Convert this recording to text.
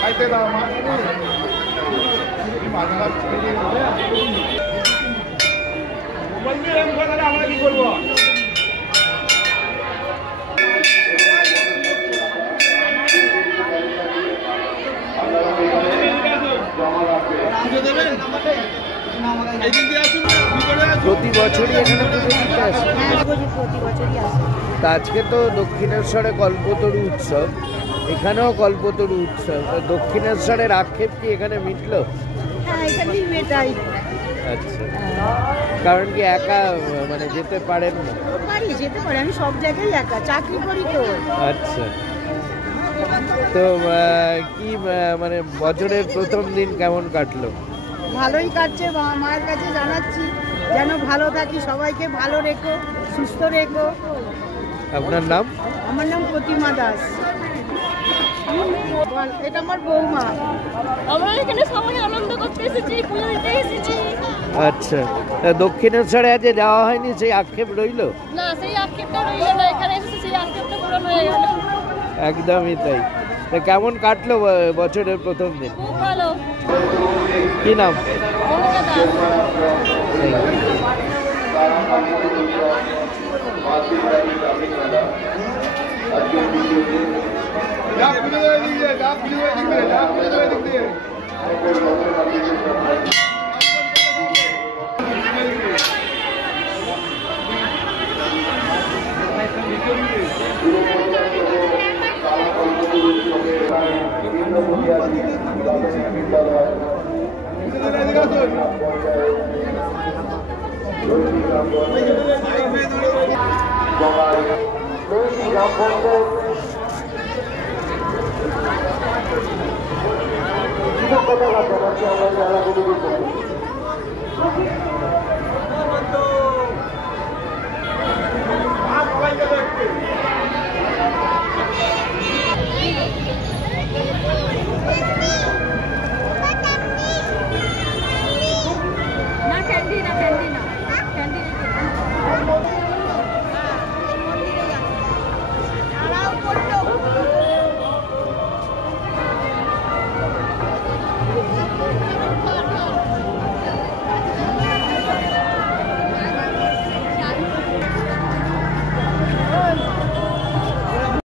খাইতে দাও মা আমরা কি করবো প্রতি বছরই এখানে পুজো দিতে আসে। প্রতি বছরই আসে। তা আজকে তো দক্ষিণেশ্বরে কল্পতরু উৎসব, এখানেও কল্পতরু উৎসব। দক্ষিণেশ্বরের আক্ষেপ কি এখানে মিটলো? হ্যাঁ, এখানেই মেটাই। আচ্ছা, কারণ কি একা মানে যেতে পারেন না? পারি, যেতে পারি, আমি সব জায়গায় একা চাকরি করি তো। আচ্ছা, তো কি মানে বছরের প্রথম দিন কেমন কাটলো? ভালোই কাটছে, মায়ের কাছে জানাচ্ছি যেন ভালো থাকি, সবাইকে ভালো রেখো, সুস্থ রেখো। আপনার নাম? আমার নাম প্রতিমা দাস। এটা আমার বৌমা। আমরা এখানে সবাই আনন্দ করতে এসেছি, পুজো দিতে এসেছি। আচ্ছা, দক্ষিণেশ্বরে আজ যাওয়া হয়নি, সেই আক্ষেপ রইলো? না, সেই আক্ষেপটা রইল না, এখানে এসেছি সেই আক্ষেপটা পূরণ হয়ে গেল। একদমই তাই। তা কেমন কাটলো বছরের প্রথম দিন? খুব ভালো। কি নাম? মনিকা দাস। কথা